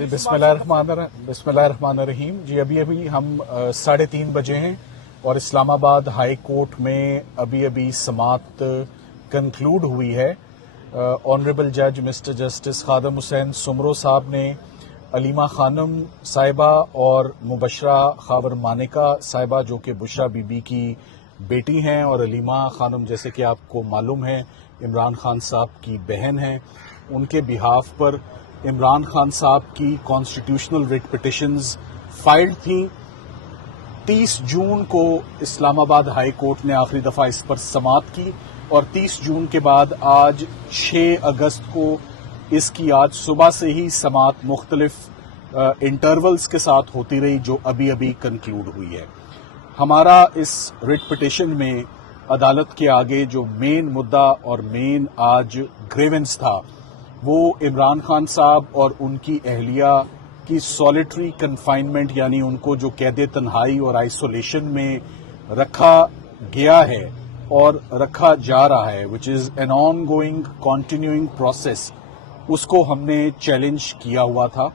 बिस्मिल्लाहिर्रहमानिर्रहीम। जी अभी हम 3:30 बजे हैं और इस्लामाबाद हाई कोर्ट में अभी समाअत कंक्लूड हुई है। ऑनरेबल जज मिस्टर जस्टिस खादम हुसैन सुमरो साहब ने अलीमा खानम साहिबा और मुबशरा खावर मानिका साहिबा जो कि बुशरा बीबी की बेटी हैं और अलीमा खानम जैसे कि आपको मालूम है इमरान खान साहब की बहन हैं, उनके बिहाफ पर इमरान खान साहब की कॉन्स्टिट्यूशनल रिट पिटिशंस फाइल्ड थी। 30 जून को इस्लामाबाद हाई कोर्ट ने आखिरी दफा इस पर समाअत की और 30 जून के बाद आज 6 अगस्त को इसकी आज सुबह से ही समाअत मुख्तलिफ इंटरवल्स के साथ होती रही, जो अभी कंक्लूड हुई है। हमारा इस रिट पिटिशन में अदालत के आगे जो मेन मुद्दा और मेन आज ग्रीवेंस था वो इमरान खान साहब और उनकी अहलिया की सॉलिटरी कन्फाइनमेंट, यानी उनको जो कैद तन्हाई और आइसोलेशन में रखा गया है और रखा जा रहा है, which is an on going continuing process, उसको हमने चैलेंज किया हुआ था।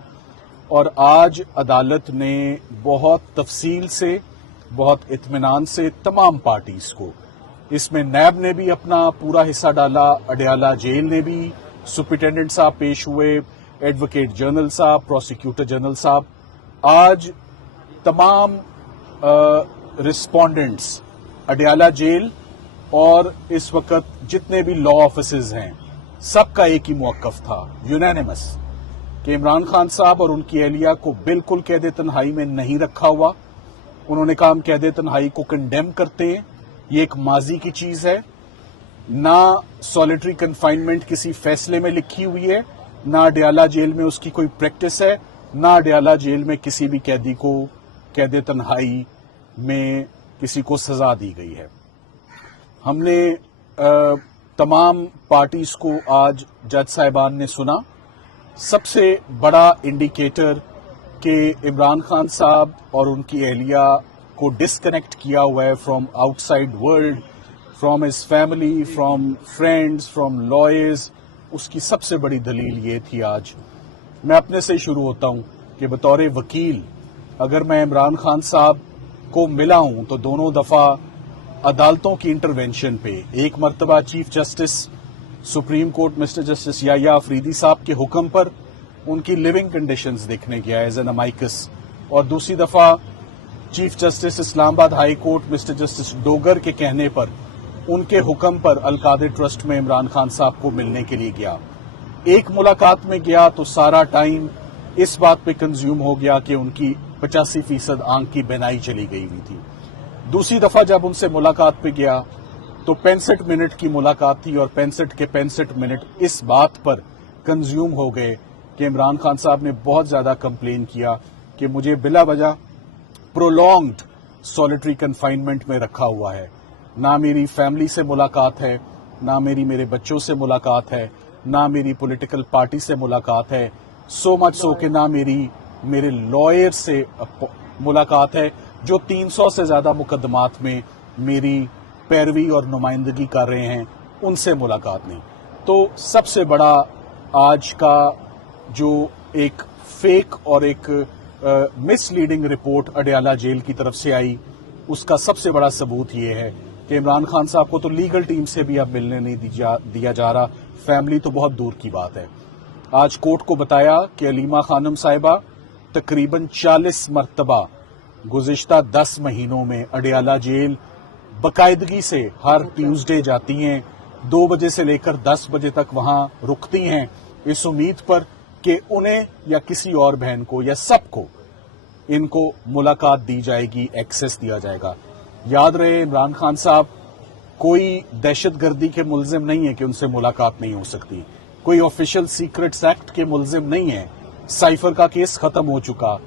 और आज अदालत ने बहुत तफसील से, बहुत इत्मीनान से तमाम पार्टीज को, इसमें नैब ने भी अपना पूरा हिस्सा डाला, अडयाला जेल ने भी, सुप्रिंटेंडेंट साहब पेश हुए, एडवोकेट जनरल साहब, प्रोसिक्यूटर जनरल साहब, आज तमाम रिस्पोंडेंट्स अडयाला जेल और इस वक्त जितने भी लॉ ऑफिसर्स हैं, सबका एक ही मौक़िफ़ था यूनानिमस कि इमरान खान साहब और उनकी अहलिया को बिल्कुल कैद तन्हाई में नहीं रखा हुआ। उन्होंने कहा हम कैद तन्हाई को कंडेम करते हैं, ये एक माजी की चीज है। ना सॉलिटरी कन्फाइनमेंट किसी फैसले में लिखी हुई है, ना अडयाला जेल में उसकी कोई प्रैक्टिस है, ना अडयाला जेल में किसी भी कैदी को कैद तन्हाई में किसी को सजा दी गई है। हमने तमाम पार्टीज को आज जज साहिबान ने सुना। सबसे बड़ा इंडिकेटर कि इमरान खान साहब और उनकी अहलिया को डिस्कनेक्ट किया हुआ है from outside world, from his family, from friends, from lawyers, उसकी सबसे बड़ी दलील ये थी। आज मैं अपने से शुरू होता हूं कि बतौर वकील अगर मैं इमरान खान साहब को मिला हूं तो दोनों दफा अदालतों की इंटरवेंशन पे, एक मरतबा chief justice supreme court mister justice Yahya Afridi साहब के हुक्म पर उनकी लिविंग कंडीशंस देखने गया एज एन अमाइकस, और दूसरी दफा chief justice Islamabad high court mister justice Dogar के कहने पर उनके हुक्म पर अलकादिर ट्रस्ट में इमरान खान साहब को मिलने के लिए गया। एक मुलाकात में गया तो सारा टाइम इस बात पे कंज्यूम हो गया कि उनकी 85% आंख की बेनाई चली गई हुई थी। दूसरी दफा जब उनसे मुलाकात पे गया तो 65 मिनट की मुलाकात थी और 65 के 65 मिनट इस बात पर कंज्यूम हो गए कि इमरान खान साहब ने बहुत ज्यादा कंप्लेन किया कि मुझे बिला वजह प्रोलॉन्ग्ड सॉलिटरी कन्फाइनमेंट में रखा हुआ है, ना मेरी फैमिली से मुलाकात है, ना मेरे बच्चों से मुलाकात है, ना मेरी पॉलिटिकल पार्टी से मुलाकात है, सो मच सो कि ना मेरे लॉयर से मुलाकात है जो 300 से ज्यादा मुकदमात में मेरी पैरवी और नुमाइंदगी कर रहे हैं, उनसे मुलाकात नहीं। तो सबसे बड़ा आज का जो एक फेक और एक मिसलीडिंग रिपोर्ट अडयाला जेल की तरफ से आई, उसका सबसे बड़ा सबूत ये है कि इमरान खान साहब को तो लीगल टीम से भी अब मिलने नहीं दिया जा रहा, फैमिली तो बहुत दूर की बात है। आज कोर्ट को बताया कि अलीमा खानम साहिबा तकरीबन 40 मरतबा गुज़िश्ता 10 महीनों में अडयाला जेल बाकायदगी से हर ट्यूसडे जाती हैं, 2 बजे से लेकर 10 बजे तक वहां रुकती हैं, इस उम्मीद पर कि उन्हें या किसी और बहन को या सबको इनको मुलाकात दी जाएगी, एक्सेस दिया जाएगा। याद रहे इमरान खान साहब कोई दहशतगर्दी के मुलजिम नहीं है कि उनसे मुलाकात नहीं हो सकती, कोई ऑफिशियल सीक्रेट्स एक्ट के मुलजिम नहीं है। साइफर का केस खत्म हो चुका,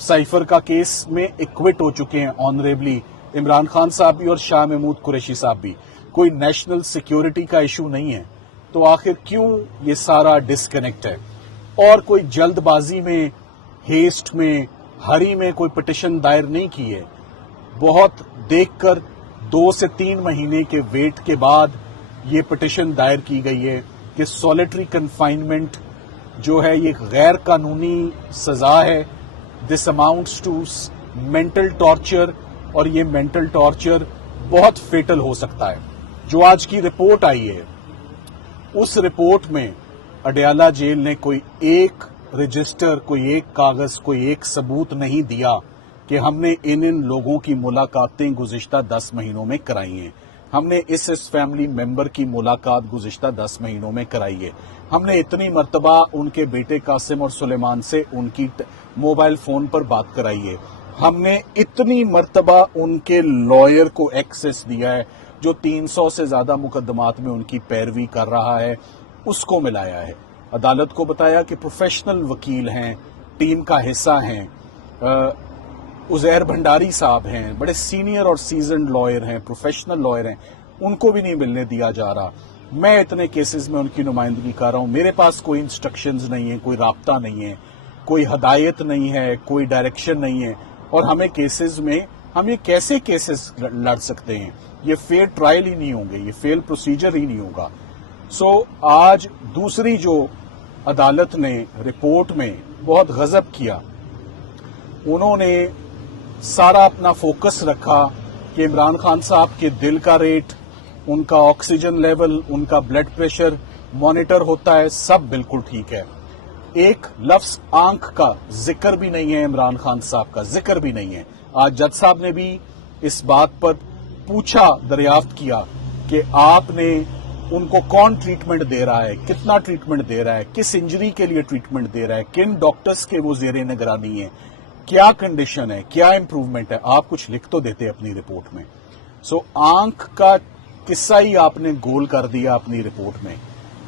साइफर का केस में एक्विट हो चुके हैं ऑनरेबली इमरान खान साहब भी और शाह महमूद कुरैशी साहब भी। कोई नेशनल सिक्योरिटी का इशू नहीं है, तो आखिर क्यों ये सारा डिस्कनेक्ट है? और कोई जल्दबाजी में, हेस्ट में, हरी में कोई पिटिशन दायर नहीं की है। बहुत देखकर 2 से 3 महीने के वेट के बाद ये पिटिशन दायर की गई है कि सॉलिटरी कन्फाइनमेंट जो है ये गैर कानूनी सजा है। This amounts to mental torture, और ये मेंटल टॉर्चर बहुत फेटल हो सकता है। जो आज की रिपोर्ट आई है, उस रिपोर्ट में अडयाला जेल ने कोई एक रजिस्टर, कोई एक कागज, कोई एक सबूत नहीं दिया कि हमने इन लोगों की मुलाकातें गुज़िश्ता 10 महीनों में कराई हैं। हमने इस फैमिली मेंबर की मुलाकात गुज़िश्ता 10 महीनों में कराई है। हमने इतनी मर्तबा उनके बेटे कासिम और सुलेमान से उनकी मोबाइल फोन पर बात कराई है। हमने इतनी मर्तबा उनके लॉयर को एक्सेस दिया है जो 300 से ज्यादा मुकदमात में उनकी पैरवी कर रहा है, उसको मिलाया है। अदालत को बताया कि प्रोफेशनल वकील हैं, टीम का हिस्सा हैं, उजैर भंडारी साहब हैं, बड़े सीनियर और सीजनड लॉयर हैं, प्रोफेशनल लॉयर हैं, उनको भी नहीं मिलने दिया जा रहा। मैं इतने केसेस में उनकी नुमाइंदगी कर रहा हूं, मेरे पास कोई इंस्ट्रक्शंस नहीं है, कोई राब्ता नहीं है, कोई हदायत नहीं है, कोई डायरेक्शन नहीं है, और हमें केसेस में हम ये कैसे केसेस लड़ सकते हैं? ये फेयर ट्रायल ही नहीं होंगे, ये फेयर प्रोसीजर ही नहीं होगा। सो आज दूसरी जो अदालत ने रिपोर्ट में बहुत गजब किया, उन्होंने सारा अपना फोकस रखा कि इमरान खान साहब के दिल का रेट, उनका ऑक्सीजन लेवल, उनका ब्लड प्रेशर मॉनिटर होता है, सब बिल्कुल ठीक है। एक लफ्ज आंख का जिक्र भी नहीं है, इमरान खान साहब का जिक्र भी नहीं है। आज जज साहब ने भी इस बात पर पूछा, दरियाफ्त किया कि आपने उनको कौन ट्रीटमेंट दे रहा है, कितना ट्रीटमेंट दे रहा है, किस इंजरी के लिए ट्रीटमेंट दे रहा है, किन डॉक्टर्स के वो जेरे निगरानी है, क्या कंडीशन है, क्या इंप्रूवमेंट है, आप कुछ लिख तो देते अपनी रिपोर्ट में। सो आंख का किस्सा ही आपने गोल कर दिया अपनी रिपोर्ट में।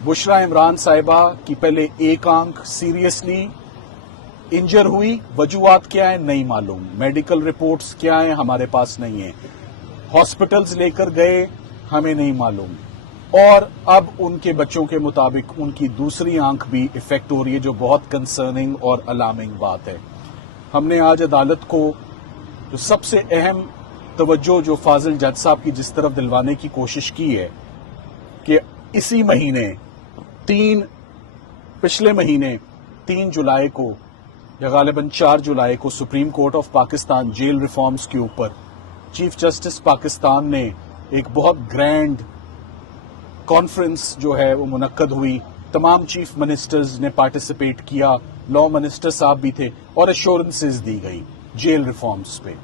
बुशरा इमरान साहिबा की पहले एक आंख सीरियसली इंजर हुई, वजूहात क्या है नहीं मालूम, मेडिकल रिपोर्ट्स क्या है हमारे पास नहीं है, हॉस्पिटल्स लेकर गए हमें नहीं मालूम, और अब उनके बच्चों के मुताबिक उनकी दूसरी आंख भी इफेक्ट हो रही है, जो बहुत कंसर्निंग और अलार्मिंग बात है। हमने आज अदालत को जो सबसे अहम तवज्जो जो फाजिल जज साहब की जिस तरफ दिलवाने की कोशिश की है कि इसी महीने पिछले महीने 3 जुलाई को या गालिबन 4 जुलाई को supreme court of Pakistan jail reforms के ऊपर चीफ जस्टिस पाकिस्तान ने एक बहुत ग्रैंड कॉन्फ्रेंस जो है वो मुनक्कद हुई। तमाम चीफ मिनिस्टर्स ने पार्टिसिपेट किया, लॉ मिनिस्टर साहब भी थे, और एश्योरेंसेस दी गई जेल रिफॉर्म्स पे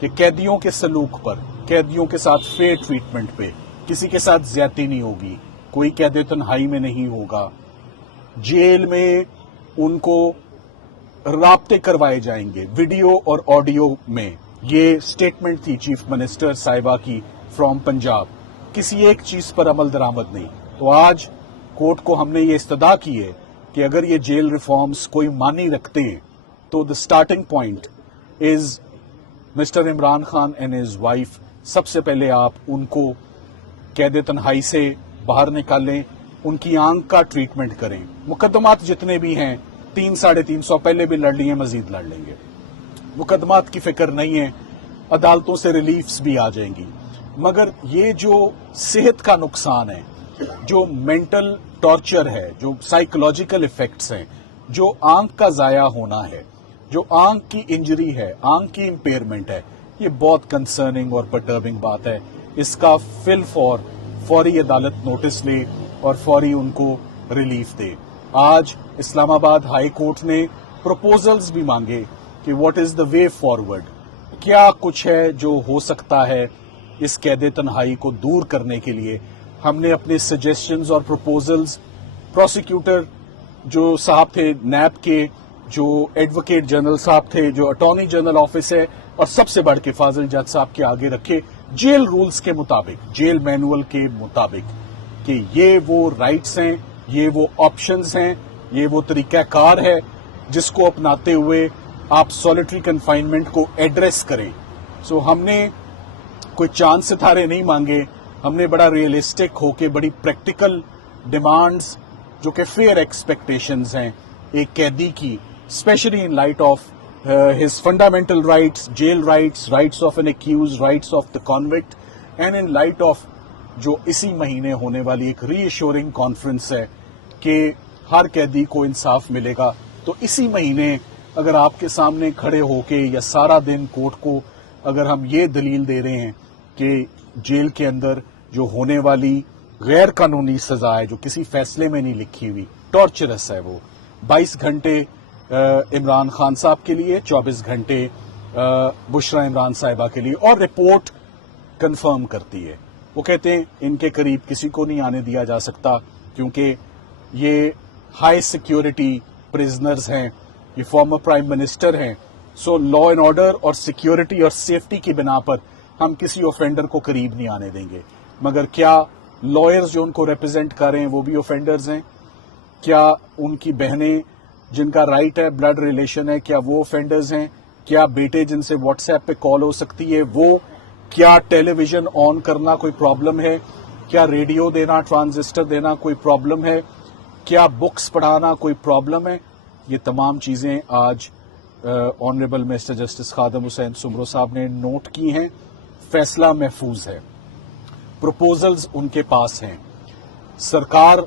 कि कैदियों के सलूक पर, कैदियों के साथ फेयर ट्रीटमेंट पे, किसी के साथ ज्यादती नहीं होगी, कोई कैद तन्हाई में नहीं होगा, जेल में उनको राब्ते करवाए जाएंगे वीडियो और ऑडियो में। ये स्टेटमेंट थी चीफ मिनिस्टर साहिबा की फ्रॉम पंजाब। किसी एक चीज पर अमल दरामद नहीं। तो आज कोर्ट को हमने ये इस्तदा की है कि अगर ये जेल रिफॉर्म्स कोई मानी रखते हैं तो the starting point is mister Imran Khan and his wife. सबसे पहले आप उनको कैद तन्हाई से बाहर निकालें, उनकी आंख का ट्रीटमेंट करें। मुकदमात जितने भी हैं 300-350 पहले भी लड़ लिए, मजीद लड़ लेंगे, मुकदमात की फिक्र नहीं है, अदालतों से रिलीफ्स भी आ जाएंगी। मगर ये जो सेहत का नुकसान है, जो मेंटल टॉर्चर है, जो साइकोलॉजिकल इफेक्ट्स हैं, जो आंख का जाया होना है, जो आंख की इंजरी है, आंख की इंपेयरमेंट है, ये बहुत कंसर्निंग और परटर्बिंग बात है। इसका फौरी अदालत नोटिस ले और फौरी उनको रिलीफ दे। आज इस्लामाबाद हाई कोर्ट ने प्रपोजल्स भी मांगे कि what is the way forward, क्या कुछ है जो हो सकता है इस कैद तन्हाई को दूर करने के लिए। हमने अपने सजेशंस और प्रपोजल्स प्रोसिक्यूटर जो साहब थे नैब के, जो एडवोकेट जनरल साहब थे, जो अटॉर्नी जनरल ऑफिस है, और सबसे बढ़ के फाजिल जज साहब के आगे रखे, जेल रूल्स के मुताबिक, जेल मैनुअल के मुताबिक, कि ये वो राइट्स हैं, ये वो ऑप्शंस हैं, ये वो तरीकाकार है जिसको अपनाते हुए आप सॉलिटरी कन्फाइनमेंट को एड्रेस करें। सो हमने कोई चांद सितारे नहीं मांगे, हमने बड़ा रियलिस्टिक होके बड़ी प्रैक्टिकल डिमांड्स जो कि फेयर एक्सपेक्टेशंस हैं एक कैदी की, specially in light of his fundamental rights, jail rights, rights of an accused, rights of the convict, and in light of जो इसी महीने होने वाली एक रीअश्योरिंग कॉन्फ्रेंस है कि ہر قیدی کو انصاف ملے گا. تو اسی مہینے اگر آپ کے سامنے کھڑے ہو کے یا سارا دن کورٹ کو اگر ہم یہ دلیل دے رہے ہیں کہ جیل کے اندر جو ہونے والی غیر قانونی سزا ہے جو کسی فیصلے میں نہیں لکھی ہوئی، ٹارچرس ہے، وہ 22 گھنٹے عمران خان صاحب کے لیے، 24 گھنٹے بشرا عمران صاحبہ کے لیے، اور رپورٹ کنفرم کرتی ہے. وہ کہتے ہیں ان کے قریب کسی کو نہیں آنے دیا جا سکتا کیونکہ یہ ہائی سیکیورٹی پرزنرز ہیں، یہ فارمر پرائم منسٹر ہیں. سو لا اینڈ آرڈر اور سیکیورٹی اور سیفٹی کی بنا پر ہم کسی اوفینڈر کو قریب نہیں آنے دیں گے. مگر کیا لائرز جو ان کو ریپرزینٹ کر رہے ہیں وہ بھی اوفینڈرز ہیں؟ کیا ان کی بہنیں جن کا رائٹ ہے بلڈ ریلیشن ہے کیا وہ اوفینڈرز ہیں؟ کیا بیٹے جن سے واٹس ایپ پہ کال ہو سکتی ہے وہ؟ کیا ٹیلی ویژن آن کرنا کوئی پرابلم ہے؟ کیا ریڈیو دینا، ٹرانزسٹر دینا کوئی پرابلم ہے؟ کیا بکس پڑھانا کوئی پرابلم ہے؟ یہ تمام چیزیں آج honourable mister justice Khadim Hussain Soomro صاحب نے نوٹ کی ہیں. فیصلہ محفوظ ہے، پروپوزلز ان کے پاس ہیں. سرکار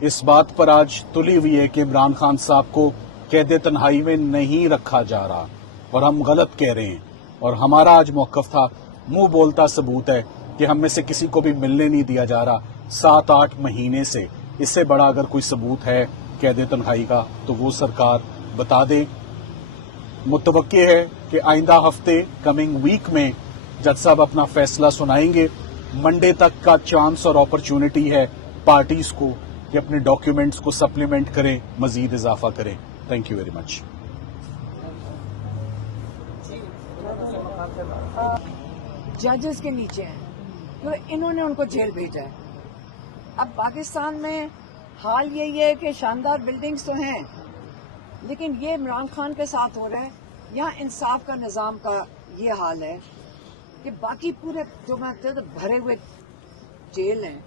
اس بات پر آج تلی ہوئی ہے کہ عمران خان صاحب کو قید تنہائی میں نہیں رکھا جا رہا اور ہم غلط کہہ رہے ہیں. اور ہمارا آج موقف تھا، منہ بولتا ثبوت ہے کہ ہم میں سے کسی کو بھی ملنے نہیں دیا جا رہا 7-8 مہینے سے. اس سے بڑا اگر کوئی ثبوت ہے قید تنہائی کا تو وہ سرکار بتا دے. متوقع ہے کہ آئندہ ہفتے کمنگ ویک میں جج صاحب اپنا فیصلہ سنائیں گے. منڈے تک کا چانس اور اپرچونٹی ہے پارٹیز کو کہ اپنے ڈاکیومنٹس کو سپلیمنٹ کریں، مزید اضافہ کریں. Thank you very much. ججز کے نیچے ہیں تو انہوں نے ان کو جیل بھیجا ہے. اب پاکستان میں حال یہی ہے کہ شاندار بلڈنگز تو ہیں لیکن یہ عمران خان کے ساتھ ہو رہا ہے. یہاں انصاف کا نظام کا یہ حال ہے کہ باقی پورے جو میں بھرے ہوئے جیل ہیں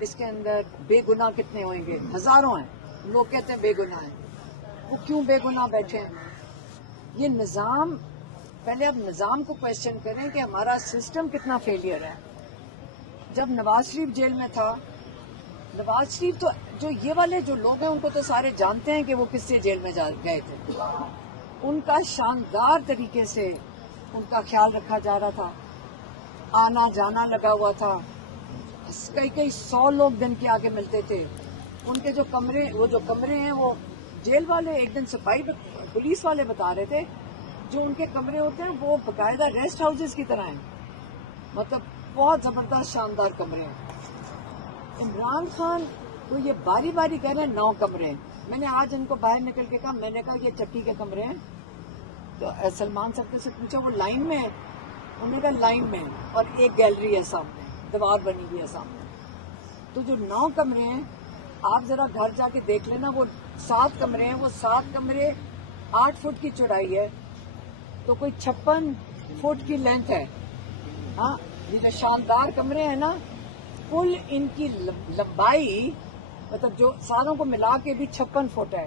اس کے اندر بے گناہ کتنے ہوئیں گے؟ ہزاروں ہیں. لوگ کہتے ہیں بے گناہ ہیں، وہ کیوں بے گناہ بیٹھے ہیں؟ یہ نظام، پہلے اب نظام کو کویسچن کریں کہ ہمارا سسٹم کتنا فیلئر ہے. جب نواز شریف جیل میں تھا، نواز شریف تو جو یہ والے جو لوگ ہیں ان کو تو سارے جانتے ہیں کہ وہ کس سے جیل میں گئے تھے. ان کا شاندار طریقے سے ان کا خیال رکھا جا رہا تھا، آنا جانا لگا ہوا تھا. کئی 100 لوگ دن کے آگے ملتے تھے. ان کے جو کمرے ہیں وہ جیل والے ایک دن صفائی پولیس والے بتا رہے تھے جو ان کے کمرے ہوتے ہیں وہ باقاعدہ ریسٹ ہاؤسز کی طرح ہیں. مطلب بہت زبردست شاندار کمرے ہیں. عمران خان تو یہ باری باری کہہ رہے ہیں 9 کمرے ہیں. میں نے آج ان کو باہر نکل کے کہا، میں نے کہا یہ چٹی کے کمرے ہیں. تو سلمان صاحب سے پوچھا وہ لائن میں ہے؟ انہوں نے کہا لائن میں ہے اور ایک گیلری ہے سامنے، دیوار بنی ہوئی ہے سامنے. تو جو 9 کمرے ہیں آپ ذرا گھر جا کے دیکھ لینا، وہ 7 کمرے ہیں. وہ 7 کمرے 8 فٹ کی چوڑائی ہے تو کوئی 56 فٹ کی لینتھ ہے. ہاں یہ جو شاندار کمرے ہیں نا، کل ان کی لمبائی مطلب جو ساروں کو ملا کے بھی 56 فٹ ہے.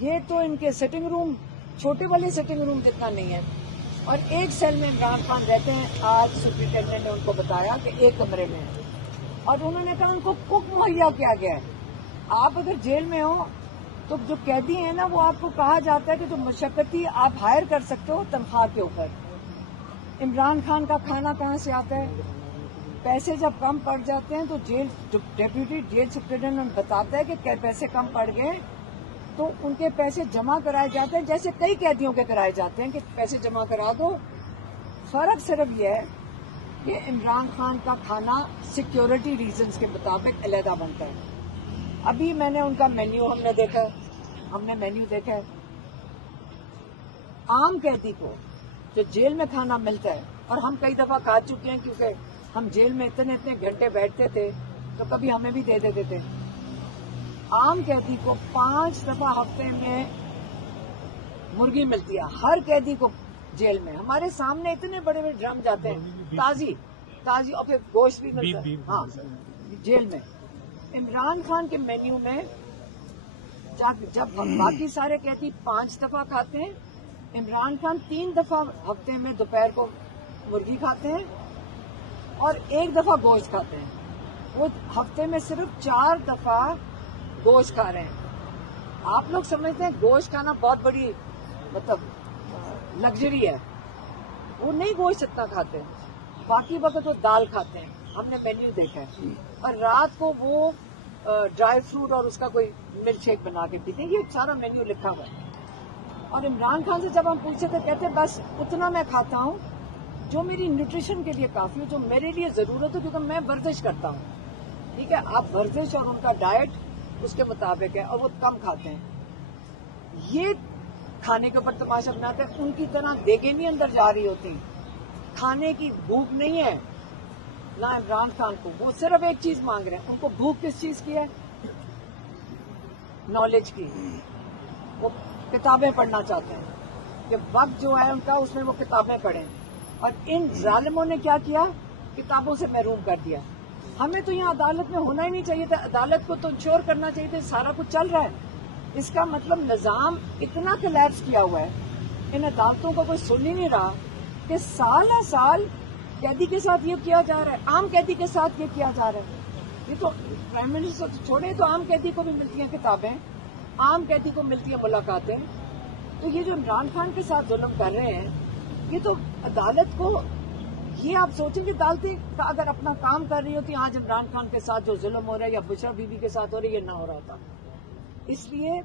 یہ تو ان کے سٹنگ روم چھوٹے والے سٹنگ روم جتنا نہیں ہے. اور ایک سیل میں عمران خان رہتے ہیں. آج سپرنٹینڈنٹ نے ان کو بتایا کہ ایک کمرے میں ہے اور انہوں نے کہا ان کو کک مہیا کیا گیا ہے. آپ اگر جیل میں ہو تو جو قیدی ہیں نا وہ آپ کو کہا جاتا ہے کہ جو مشقتی آپ ہائر کر سکتے ہو تنخواہ کے اوپر. عمران خان کا کھانا کہاں سے آتا ہے؟ پیسے جب کم پڑ جاتے ہیں تو ڈیپیوٹی جیل سپرنٹینڈنٹ بتاتا ہے کہ پیسے کم پڑ گئے تو ان کے پیسے جمع کرائے جاتے ہیں، جیسے کئی قیدیوں کے کرائے جاتے ہیں کہ پیسے جمع کرا دو. فرق صرف یہ ہے کہ عمران خان کا کھانا سیکیورٹی ریزنز کے مطابق علیحدہ بنتا ہے. ابھی میں نے ان کا مینیو ہم نے مینیو دیکھا ہے. عام قیدی کو جو جیل میں کھانا ملتا ہے، اور ہم کئی دفعہ کھا چکے ہیں کیونکہ ہم جیل میں اتنے گھنٹے بیٹھتے تھے تو کبھی ہمیں بھی دے دیتے تھے. عام قیدی کو 5 دفعہ ہفتے میں مرغی ملتی ہے ہر قیدی کو جیل میں. ہمارے سامنے اتنے بڑے بڑے ڈرم جاتے ہیں تازی اور پھر گوشت بھی ملتا ہے. ہاں جیل میں. عمران خان کے مینیو میں جب باقی سارے قیدی 5 دفعہ کھاتے ہیں، عمران خان 3 دفعہ ہفتے میں دوپہر کو مرغی کھاتے ہیں اور 1 دفعہ گوشت کھاتے ہیں. وہ ہفتے میں صرف 4 دفعہ گوشت کھا رہے ہیں. آپ لوگ سمجھتے ہیں گوشت کھانا بہت بڑی مطلب لگژری ہے. وہ نہیں گوشت اتنا کھاتے ہیں, باقی وقت وہ دال کھاتے ہیں. ہم نے مینیو دیکھا ہے, اور رات کو وہ ڈرائی فروٹ اور اس کا کوئی ملک شیک بنا کے پیتے ہیں. یہ سارا مینیو لکھا ہوا ہے. اور عمران خان سے جب ہم پوچھے تو کہتے بس اتنا میں کھاتا ہوں جو میری نیوٹریشن کے لیے کافی ہو, جو میرے لیے ضرورت ہو, کیونکہ میں ورزش کرتا ہوں. ٹھیک ہے, آپ ورزش اور ان کا ڈائٹ اس کے مطابق ہے, اور وہ کم کھاتے ہیں. یہ کھانے کے اوپر تماشا بناتے ہیں. ان کی طرح دیگیں نہیں اندر جا رہی ہوتی, کھانے کی بھوک نہیں ہے نہ عمران خان کو. وہ صرف ایک چیز مانگ رہے ہیں. ان کو بھوک کس چیز کی ہے؟ نالج کی. وہ کتابیں پڑھنا چاہتے ہیں کہ وقت جو ہے ان کا اس میں وہ کتابیں پڑھیں. اور ان ظالموں نے کیا کیا؟ کتابوں سے محروم کر دیا. ہمیں تو یہاں عدالت میں ہونا ہی نہیں چاہیے تھا. عدالت کو تو انشور کرنا چاہیے تھا سارا کچھ چل رہا ہے. اس کا مطلب نظام اتنا کلیپس کیا ہوا ہے, ان عدالتوں کو کوئی سن ہی نہیں رہا کہ سال ہر سال قیدی کے ساتھ یہ کیا جا رہا ہے, عام قیدی کے ساتھ یہ کیا جا رہا ہے. یہ تو پرائم منسٹر چھوڑے تو عام قیدی کو بھی ملتی ہیں کتابیں, عام قیدی کو ملتی ہیں ملاقاتیں. تو یہ جو عمران خان کے ساتھ ظلم کر رہے ہیں, یہ تو عدالت کو, یہ آپ سوچیں کہ عدالتیں اگر اپنا کام کر رہی ہوتی آج عمران خان کے ساتھ جو ظلم ہو رہا ہے یا بشرا بی بی کے ساتھ ہو رہا ہے یہ نہ ہو رہا تھا. اس لیے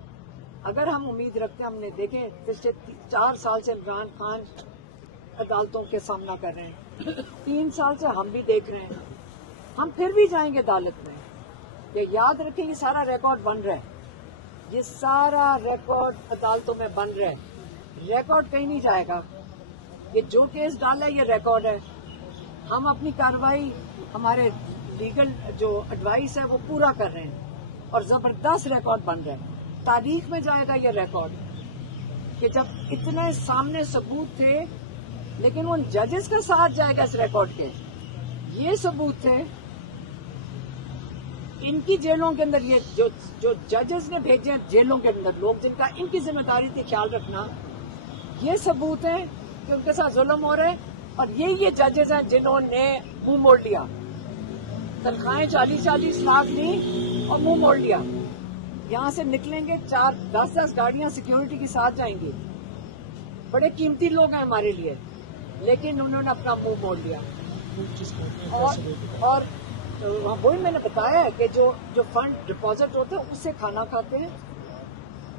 اگر ہم امید رکھتے ہیں, ہم نے دیکھے پچھلے 4 سال سے عمران خان عدالتوں کے سامنا کر رہے ہیں, 3 سال سے ہم بھی دیکھ رہے ہیں, ہم پھر بھی جائیں گے عدالت میں. یہ یاد رکھیں یہ سارا ریکارڈ بن رہا ہے, یہ سارا ریکارڈ عدالتوں میں بن رہا ہے. ریکارڈ کہیں نہیں جائے گا. یہ جو کیس ڈالا ہے یہ ریکارڈ ہے. ہم اپنی کارروائی, ہمارے لیگل جو ایڈوائس ہے وہ پورا کر رہے ہیں, اور زبردست ریکارڈ بن رہا ہے. تاریخ میں جائے گا یہ ریکارڈ کہ جب اتنے سامنے ثبوت تھے, لیکن ان ججز کا ساتھ جائے گا اس ریکارڈ کے. یہ ثبوت تھے ان کی جیلوں کے اندر, یہ جو ججز نے بھیجے ہیں جیلوں کے اندر لوگ جن کا ان کی ذمہ داری تھی خیال رکھنا, یہ ثبوت ہے کہ ان کے ساتھ ظلم ہو رہا ہے. اور یہ ججز ہیں جنہوں نے منہ موڑ لیا, تنخواہیں 40-40 لاکھ لی اور منہ موڑ لیا. یہاں سے نکلیں گے 10 گاڑیاں سیکیورٹی کے ساتھ جائیں گی, بڑے قیمتی لوگ ہیں ہمارے لیے, لیکن انہوں نے اپنا منہ موڑ لیا. اور وہی میں نے بتایا ہے کہ جو فنڈ ڈپازٹ ہوتے ہیں اس سے کھانا کھاتے ہیں.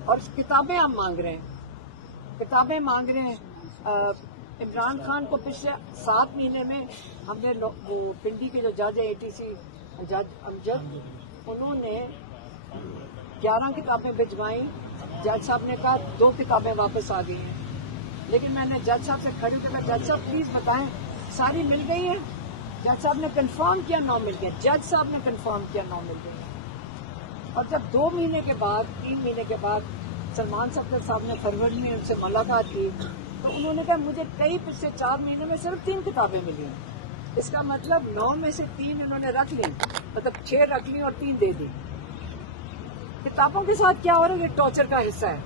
اور کتابیں ہم مانگ رہے ہیں, کتابیں مانگ رہے ہیں. عمران خان کو پچھلے 7 مہینے میں ہم نے وہ پنڈی کے جو جج ہے ATC جج امجد, انہوں نے 11 کتابیں بھجوائیں. جج صاحب نے کہا 2 کتابیں واپس آ گئی ہیں. لیکن میں نے جج صاحب سے کھڑی ہو کے جج صاحب پلیز بتائیں ساری مل گئی ہیں؟ جج صاحب نے کنفرم کیا 9 مل گئی. جج صاحب نے کنفرم کیا 9 مل گئی. اور جب 2 مہینے کے بعد 3 مہینے کے بعد سلمان صاحب نے فروری میں ان سے ملاقات کی تو انہوں نے کہا مجھے کئی پچھلے 4 مہینے میں صرف 3 کتابیں ملی ہیں. اس کا مطلب 9 میں سے 3 انہوں نے رکھ لی, مطلب 6 رکھ لی اور 3 دے دی. کتابوں کے ساتھ کیا ہو رہا ہے, یہ ٹارچر کا حصہ ہے.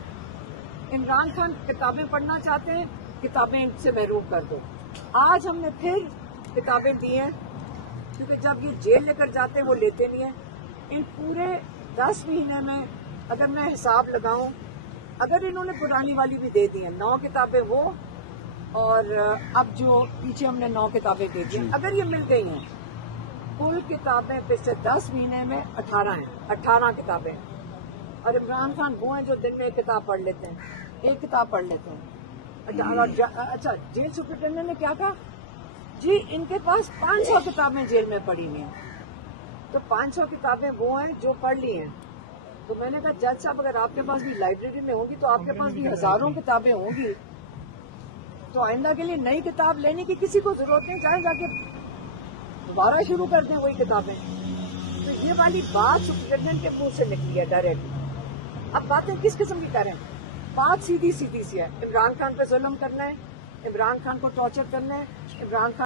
عمران خان کتابیں پڑھنا چاہتے ہیں, کتابیں ان سے محروم کر دو. آج ہم نے پھر کتابیں دی ہیں, کیونکہ جب یہ جیل لے کر جاتے ہیں وہ لیتے نہیں ہیں. ان پورے 10 مہینے میں اگر میں حساب لگاؤں, اگر انہوں نے پرانی والی بھی دے دی ہیں 9 کتابیں وہ, اور اب جو پیچھے ہم نے 9 کتابیں دے دی, اگر یہ مل گئی ہیں, کل کتابیں پچھلے 10 مہینے میں 18 ہیں, 18 کتابیں. اور عمران خان وہ ہیں جو دن میں 1 کتاب پڑھ لیتے ہیں, 1 کتاب پڑھ لیتے ہیں. اچھا جیل سپرنٹینڈنٹ نے کیا کہا, جی ان کے پاس 500 کتابیں جیل میں پڑھی ہوئی ہیں. تو 500 کتابیں وہ ہیں جو پڑھ لی ہیں. تو میں نے کہا جج صاحب اگر آپ کے پاس بھی لائبریری میں ہوگی تو آپ کے پاس بھی ہزاروں کتابیں ہوں گی, تو آئندہ کے لیے نئی کتاب لینے کی کسی کو ضرورت نہیں, چاہے جا کے دوبارہ شروع کر دیں وہی کتابیں. تو یہ والی بات سپرنٹینڈنٹ کے منہ سے نکلی ہے ڈائریکٹ. اب باتیں کس قسم کی کریں, بات سیدھی سی ہے. عمران خان پہ ظلم کرنا ہے, عمران خان کو ٹارچر کرنا ہے, عمران خان